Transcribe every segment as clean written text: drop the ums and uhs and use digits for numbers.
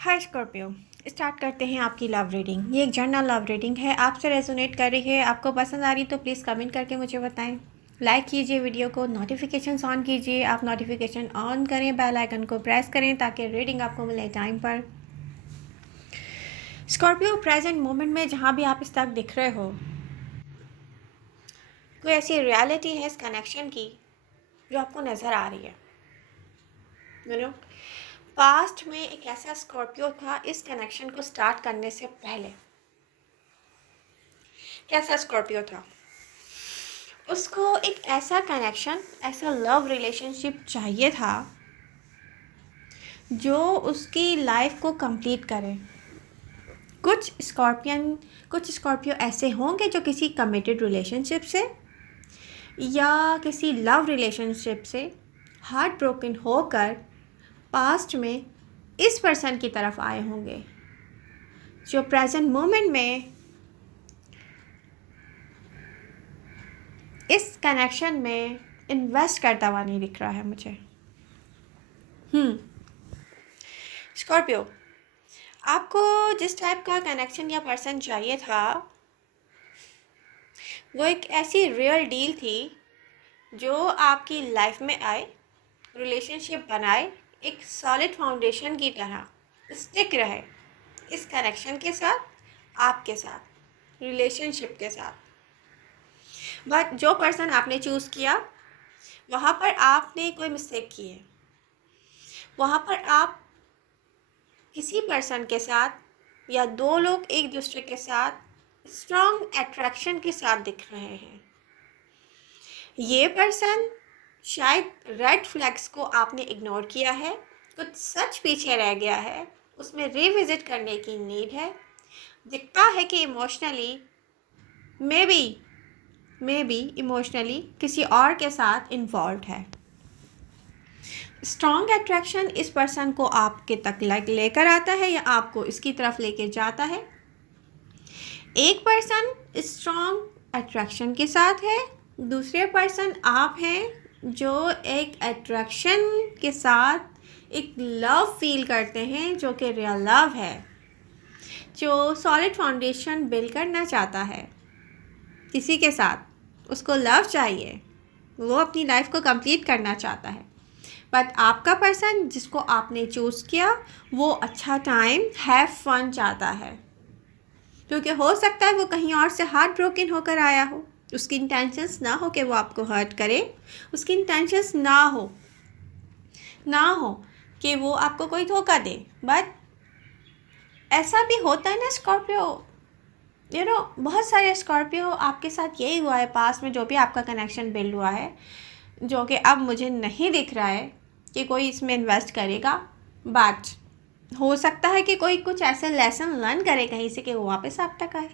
हाय Scorpio. Start करते हैं आपकी लव रीडिंग। ये एक जनरल लव रीडिंग है, आपसे रेजोनेट कर रही है, आपको पसंद आ रही तो प्लीज़ कमेंट करके मुझे बताएं। लाइक कीजिए वीडियो को, नोटिफिकेशंस ऑन कीजिए। आप नोटिफिकेशन ऑन करें, बेल आइकन को प्रेस करें ताकि रीडिंग आपको मिले टाइम पर। स्कॉर्पियो, प्रेजेंट मोमेंट में जहाँ भी आप इस तक दिख रहे हो, कोई ऐसी रियलिटी है इस कनेक्शन की जो आपको नज़र आ रही है। यू नो, पास्ट में एक ऐसा स्कॉर्पियो था इस कनेक्शन को स्टार्ट करने से पहले। कैसा स्कॉर्पियो था? उसको एक ऐसा कनेक्शन, ऐसा लव रिलेशनशिप चाहिए था जो उसकी लाइफ को कंप्लीट करे। कुछ स्कॉर्पियो ऐसे होंगे जो किसी कमिटेड रिलेशनशिप से या किसी लव रिलेशनशिप से हार्ट ब्रोकन होकर पास्ट में इस पर्सन की तरफ आए होंगे जो प्रेजेंट मोमेंट में इस कनेक्शन में इन्वेस्ट करता हुआ नहीं दिख रहा है मुझे। स्कॉर्पियो, आपको जिस टाइप का कनेक्शन या पर्सन चाहिए था वो एक ऐसी रियल डील थी जो आपकी लाइफ में आए, रिलेशनशिप बनाए, एक सॉलिड फाउंडेशन की तरह स्टिक रहे इस कनेक्शन के साथ, आपके साथ, रिलेशनशिप के साथ। बट जो पर्सन आपने चूज़ किया वहाँ पर आपने कोई मिस्टेक की है। वहाँ पर आप किसी पर्सन के साथ या दो लोग एक दूसरे के साथ स्ट्रॉन्ग अट्रैक्शन के साथ दिख रहे हैं। ये पर्सन शायद रेड फ्लैग्स को आपने इग्नोर किया है, कुछ सच पीछे रह गया है, उसमें रिविजिट करने की नीड है। दिखता है कि इमोशनली मे बी इमोशनली किसी और के साथ इन्वॉल्व है। स्ट्रॉन्ग अट्रैक्शन इस पर्सन को आपके तक लेकर आता है या आपको इसकी तरफ लेके जाता है। एक पर्सन स्ट्रॉन्ग अट्रैक्शन के साथ है, दूसरे पर्सन आप हैं जो एक अट्रैक्शन के साथ एक लव फील करते हैं जो कि रियल लव है, जो सॉलिड फाउंडेशन बिल्ड करना चाहता है किसी के साथ। उसको लव चाहिए, वो अपनी लाइफ को कंप्लीट करना चाहता है। बट आपका पर्सन जिसको आपने चूज़ किया वो अच्छा टाइम, हैव फन चाहता है, क्योंकि हो सकता है वो कहीं और से हार्ट ब्रोकन होकर आया हो। उसकी इंटेंशंस ना हो कि वो आपको हर्ट करे, उसकी इंटेंशंस ना हो कि वो आपको कोई धोखा दे। बट ऐसा भी होता है ना स्कॉर्पियो, बहुत सारे स्कॉर्पियो आपके साथ यही हुआ है पास में, जो भी आपका कनेक्शन बिल्ड हुआ है, जो कि अब मुझे नहीं दिख रहा है कि कोई इसमें इन्वेस्ट करेगा। बट हो सकता है कि कोई कुछ ऐसे लेसन लर्न करे कहीं से कि वो वापस आप तक आए।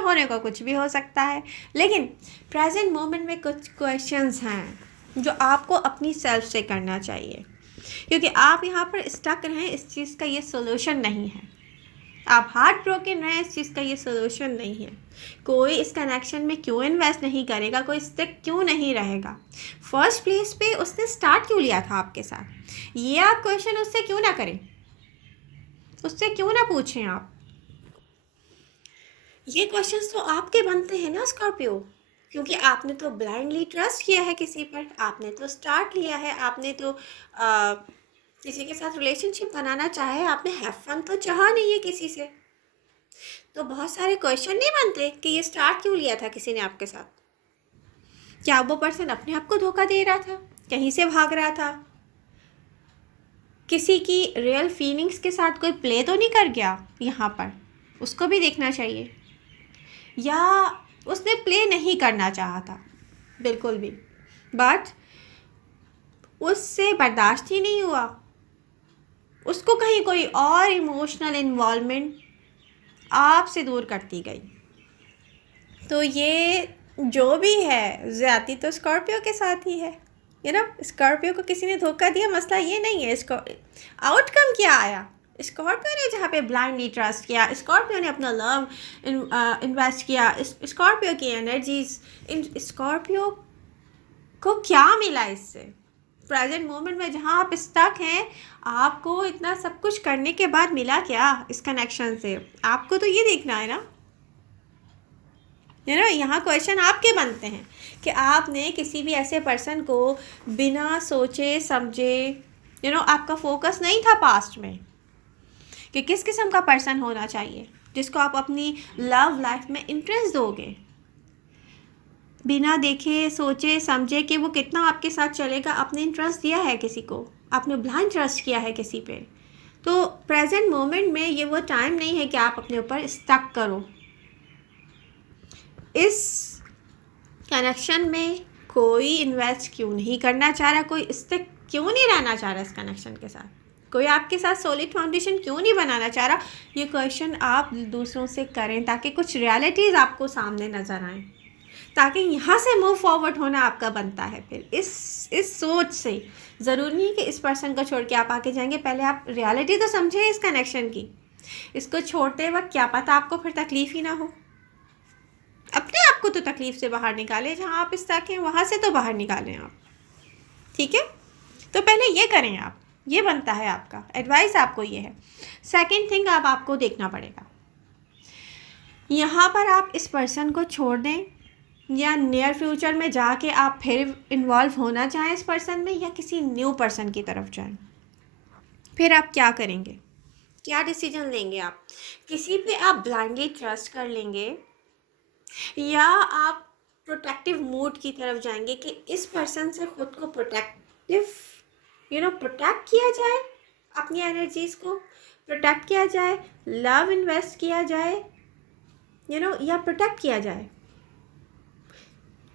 होने को कुछ भी हो सकता है, लेकिन प्रेजेंट मोमेंट में कुछ क्वेश्चंस हैं जो आपको अपनी सेल्फ से करना चाहिए, क्योंकि आप यहाँ पर स्टक रहें इस चीज़ का ये सोल्यूशन नहीं है। आप हार्ट ब्रोकन रहें इस चीज़ का ये सोल्यूशन नहीं है। कोई इस कनेक्शन में क्यों इन्वेस्ट नहीं करेगा, कोई स्टिक क्यों नहीं रहेगा, फर्स्ट प्लेस पे उसने स्टार्ट क्यों लिया था आपके साथ, ये आप क्वेश्चन उससे क्यों ना करें, उससे क्यों ना पूछें आप। ये क्वेश्चंस तो आपके बनते हैं ना स्कॉर्पियो, क्योंकि आपने तो ब्लाइंडली ट्रस्ट किया है किसी पर, आपने तो स्टार्ट लिया है, आपने तो किसी के साथ रिलेशनशिप बनाना चाहे, आपने हैव फन तो चाहा नहीं है किसी से। तो बहुत सारे क्वेश्चन नहीं बनते कि ये स्टार्ट क्यों लिया था किसी ने आपके साथ। क्या वो पर्सन अपने आप को धोखा दे रहा था, कहीं से भाग रहा था, किसी की रियल फीलिंग्स के साथ कोई प्ले तो नहीं कर गया यहाँ पर, उसको भी देखना चाहिए। या उसने प्ले नहीं करना चाहा था बिल्कुल भी, बट उससे बर्दाश्त ही नहीं हुआ, उसको कहीं कोई और इमोशनल इन्वॉल्वमेंट आपसे दूर करती गई। तो ये जो भी है ज़्यादती तो स्कॉर्पियो के साथ ही है। स्कॉर्पियो को किसी ने धोखा दिया, मसला ये नहीं है। इसको आउटकम क्या आया, स्कॉर्पियो ने जहाँ पे ब्लाइंडली ट्रस्ट किया, स्कॉर्पियो ने अपना लव इन्वेस्ट किया, स्कॉर्पियो की एनर्जीज, इन स्कॉर्पियो को क्या मिला इससे, प्रेजेंट मोमेंट में जहाँ आप स्टक हैं, आपको इतना सब कुछ करने के बाद मिला क्या इस कनेक्शन से? आपको तो ये देखना है ना, यहाँ क्वेश्चन आपके बनते हैं कि आपने किसी भी ऐसे पर्सन को बिना सोचे समझे, आपका फोकस नहीं था पास्ट में कि किस किस्म का पर्सन होना चाहिए जिसको आप अपनी लव लाइफ में इंटरेस्ट दोगे। बिना देखे सोचे समझे कि वो कितना आपके साथ चलेगा, आपने इंटरेस्ट दिया है किसी को, आपने ब्लाइंड ट्रस्ट किया है किसी पे। तो प्रेजेंट मोमेंट में ये वो टाइम नहीं है कि आप अपने ऊपर स्टक करो। इस कनेक्शन में कोई इन्वेस्ट क्यों नहीं करना चाह रहा, कोई स्टिक क्यों नहीं रहना चाह रहा इस कनेक्शन के साथ, कोई आपके साथ सॉलिड फाउंडेशन क्यों नहीं बनाना चाह रहा, ये क्वेश्चन आप दूसरों से करें ताकि कुछ रियलिटीज़ आपको सामने नज़र आएँ, ताकि यहाँ से मूव फॉरवर्ड होना आपका बनता है। फिर इस सोच से ज़रूरी नहीं कि इस पर्सन को छोड़ के आप आगे जाएंगे, पहले आप रियलिटी तो समझें इस कनेक्शन की। इसको छोड़ते वक्त क्या पता आपको फिर तकलीफ़ ही ना हो। अपने आप को तो तकलीफ़ से बाहर निकालें, जहाँ आप स्टक हैं वहाँ से तो बाहर निकालें आप, ठीक है? तो पहले ये करें आप, ये बनता है आपका एडवाइस, आपको ये है। सेकंड थिंग अब आपको देखना पड़ेगा, यहाँ पर आप इस पर्सन को छोड़ दें या नियर फ्यूचर में जाके आप फिर इन्वॉल्व होना चाहें इस पर्सन में, या किसी न्यू पर्सन की तरफ जाएं, फिर आप क्या करेंगे, क्या डिसीजन लेंगे? आप किसी पे आप ब्लाइंडली ट्रस्ट कर लेंगे या आप प्रोटेक्टिव मूड की तरफ जाएंगे कि इस पर्सन से खुद को प्रोटेक्ट किया जाए, अपनी एनर्जीज़ को प्रोटेक्ट किया जाए, लव इन्वेस्ट किया जाए, या प्रोटेक्ट किया जाए।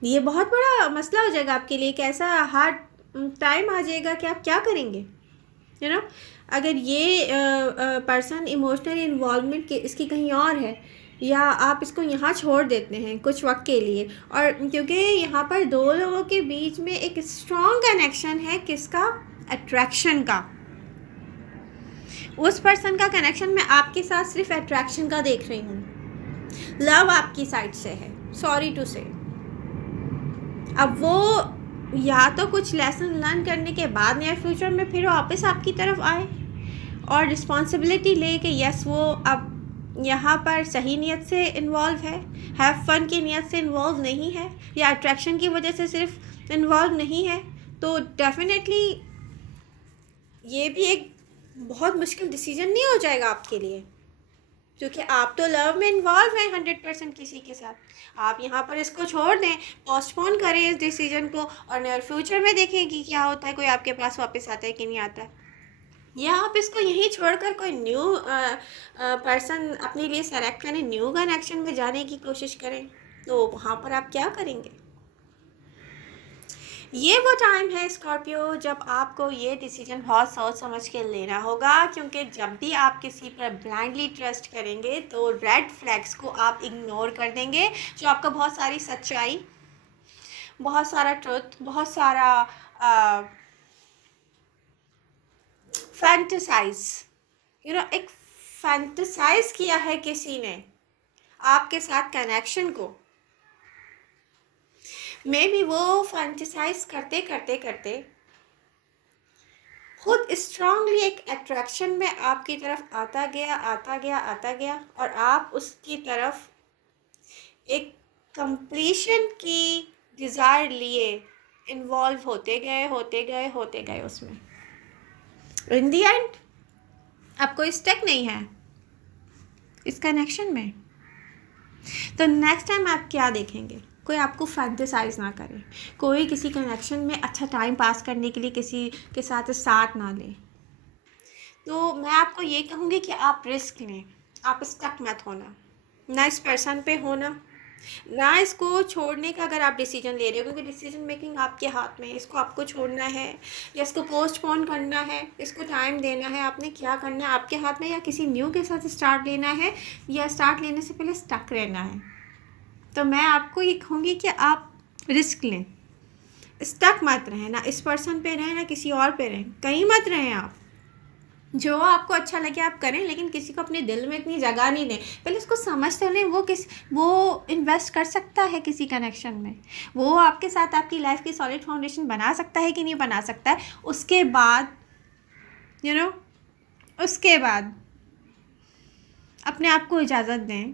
ये बहुत बड़ा मसला हो जाएगा आपके लिए, कैसा हार्ड टाइम आ जाएगा कि आप क्या करेंगे। अगर ये पर्सन इमोशनल इन्वॉल्वमेंट के इसकी कहीं और है, या आप इसको यहाँ छोड़ देते हैं कुछ वक्त के लिए, और क्योंकि यहाँ पर दो लोगों के बीच में एक स्ट्रॉन्ग कनेक्शन है, किसका? अट्रैक्शन का। उस पर्सन का कनेक्शन मैं आपके साथ सिर्फ अट्रैक्शन का देख रही हूँ, लव आपकी साइड से है, सॉरी टू से। अब वो या तो कुछ लेसन लर्न करने के बाद नियर फ्यूचर में फिर वापस आपकी तरफ आए और रिस्पॉन्सिबिलिटी ले कि यस वो अब यहाँ पर सही नीयत से इन्वॉल्व है, हैव फन की नीयत से इन्वॉल्व नहीं है, या अट्रैक्शन की वजह से सिर्फ इन्वॉल्व नहीं है, तो डेफिनेटली ये भी एक बहुत मुश्किल डिसीजन नहीं हो जाएगा आपके लिए, क्योंकि आप तो लव में इन्वॉल्व हैं 100% किसी के साथ। आप यहाँ पर इसको छोड़ दें, पोस्टपोन करें इस डिसीजन को, और नियर फ्यूचर में देखें कि क्या होता है, कोई आपके पास वापस आता है कि नहीं आता है, या आप इसको यहीं छोड़कर कोई न्यू पर्सन अपने लिए सेलेक्ट करें, न्यू कनेक्शन में जाने की कोशिश करें। तो वहाँ पर आप क्या करेंगे? ये वो टाइम है स्कॉर्पियो जब आपको ये डिसीजन बहुत सोच समझ के लेना होगा, क्योंकि जब भी आप किसी पर ब्लाइंडली ट्रस्ट करेंगे तो रेड फ्लैग्स को आप इग्नोर कर देंगे, जो आपको बहुत सारी सच्चाई, बहुत सारा ट्रुथ, बहुत सारा फैंटेसाइज, एक फैंटेसाइज किया है किसी ने आपके साथ कनेक्शन को, मे बी वो फैंटेसाइज करते करते करते खुद स्ट्रांगली एक अट्रैक्शन में आपकी तरफ आता गया, और आप उसकी तरफ एक कंप्लीशन की डिज़ायर लिए इन्वॉल्व होते गए उसमें। इन दी एंड आपको स्टक नहीं है इस कनेक्शन में, तो नेक्स्ट टाइम आप क्या देखेंगे? कोई आपको फैंटेसाइज ना करे, कोई किसी कनेक्शन में अच्छा टाइम पास करने के लिए किसी के साथ ना ले। तो मैं आपको ये कहूँगी कि आप रिस्क लें, आप स्टक मत होना, ना इस पर्सन पे होना, ना इसको छोड़ने का अगर आप डिसीजन ले रहे हो, क्योंकि डिसीजन मेकिंग आपके हाथ में है। इसको आपको छोड़ना है या इसको पोस्टपोन करना है, इसको टाइम देना है, आपने क्या करना है आपके हाथ में, या किसी न्यू के साथ स्टार्ट लेना है, या स्टार्ट लेने से पहले स्टक रहना है। तो मैं आपको ये कहूँगी कि आप रिस्क लें, स्टक मत रहें, ना इस पर्सन पे रहें ना किसी और पे रहें, कहीं मत रहें आप, जो आपको अच्छा लगे आप करें, लेकिन किसी को अपने दिल में इतनी जगह नहीं दें। पहले उसको समझते लें, वो इन्वेस्ट कर सकता है किसी कनेक्शन में, वो आपके साथ आपकी लाइफ की सॉलिड फाउंडेशन बना सकता है कि नहीं बना सकता है। उसके बाद उसके बाद अपने आप को इजाज़त दें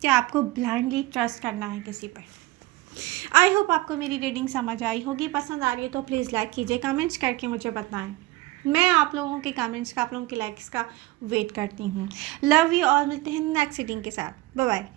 कि आपको ब्लाइंडली ट्रस्ट करना है किसी पर। आई होप आपको मेरी रीडिंग समझ आई होगी। पसंद आ रही है तो प्लीज़ लाइक कीजिए, कमेंट्स करके मुझे बताएं। मैं आप लोगों के कमेंट्स का, आप लोगों के लाइक्स का वेट करती हूँ। Love you all. मिलते हैं नेक्स्ट रीडिंग के साथ। Bye bye.